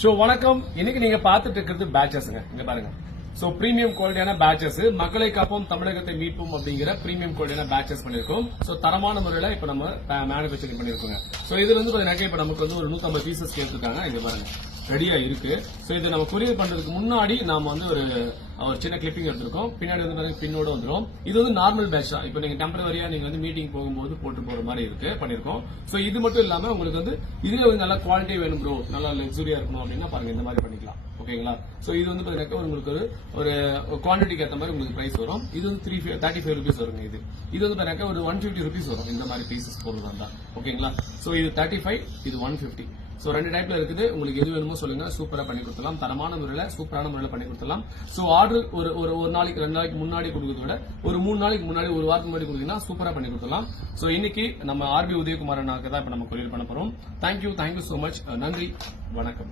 So வணக்கம். இன்னைக்கு நீங்க பார்த்துட்டு இருக்கிறது பேட்சஸ்ங்க. இங்க பாருங்க. ஸோ பிரீமியம் குவாலிட்டியான பேட்சஸ், மக்களை காப்போம் தமிழகத்தை மீட்போம் அப்படிங்கிற பிரீமியம் குவாலிட்டியான பேட்சஸ் பண்ணிருக்கோம். ஸோ தரமான முறையில் இப்ப நம்ம மேனுபேக்சரிங் பண்ணிருக்கோங்க. ஸோ இதுல வந்து பாத்தீங்கன்னா இப்ப நமக்கு வந்து ஒரு 150 பீசஸ் கேட்டிருக்காங்க. இது பாருங்க ரெடியா இருக்கு. ஸோ இதை நம்ம கொரியர் பண்றதுக்கு முன்னாடி நாம வந்து ஒரு சின்ன கிளிப்பிங் எடுத்திருக்கோம். பின்னாடி வந்து பாருங்க பின்னோட வந்துடும். இது வந்து நார்மல் பேட்ச் தான். இப்போ நீங்க டெம்பரவரியா நீங்க வந்து மீட்டிங் போகும்போது போட்டு போற மாதிரி இருக்கு பண்ணிருக்கோம். ஸோ இது மட்டும் இல்லாம உங்களுக்கு வந்து இதுல வந்து நல்ல குவாலிட்டி வேணும் ப்ரோ, நல்லா லக்ஸுரியா இருக்கணும் அப்படின்னா பாருங்க இந்த மாதிரி பண்ணிக்கலாம். ஓகேங்களா? சோ இது வந்து பாத்தீங்கன்னா உங்களுக்கு ஒரு குவான்டிட்டிக்கு ஏற்ற மாதிரி உங்களுக்கு பிரைஸ் வரும். இது வந்து 35 ரூபீஸ் வருங்க. இது வந்து பாத்தீங்கன்னா ஒரு 150 ரூபீஸ் வரும் இந்த மாதிரி பீசஸ் போடுறதா இருந்தா. ஓகேங்களா? சோ இது 35, இது 150. சோ ரெண்டு டைப்ல இருக்குது. உங்களுக்கு எது வேணுமோ சொல்லுங்க, சூப்பரா பண்ணி கொடுத்துலாம். தரமான முறையில சூப்பரான முறையில பண்ணி கொடுத்துலாம். சோ ஆர்டர் ஒரு நாளைக்கு 2 நாளைக்கு முன்னாடி கொடுக்கறத விட ஒரு 3 நாளைக்கு முன்னாடி, ஒரு வாரத்துக்கு முன்னாடி கொடுத்தீங்கன்னா சூப்பரா பண்ணி கொடுத்துலாம். சோ இன்னைக்கு நம்ம ஆர்பி உதயகுமாரனாக தான் இப்ப நம்ம கொரியர் பண்ண போறோம். Thank you so much. நன்றி, வணக்கம்.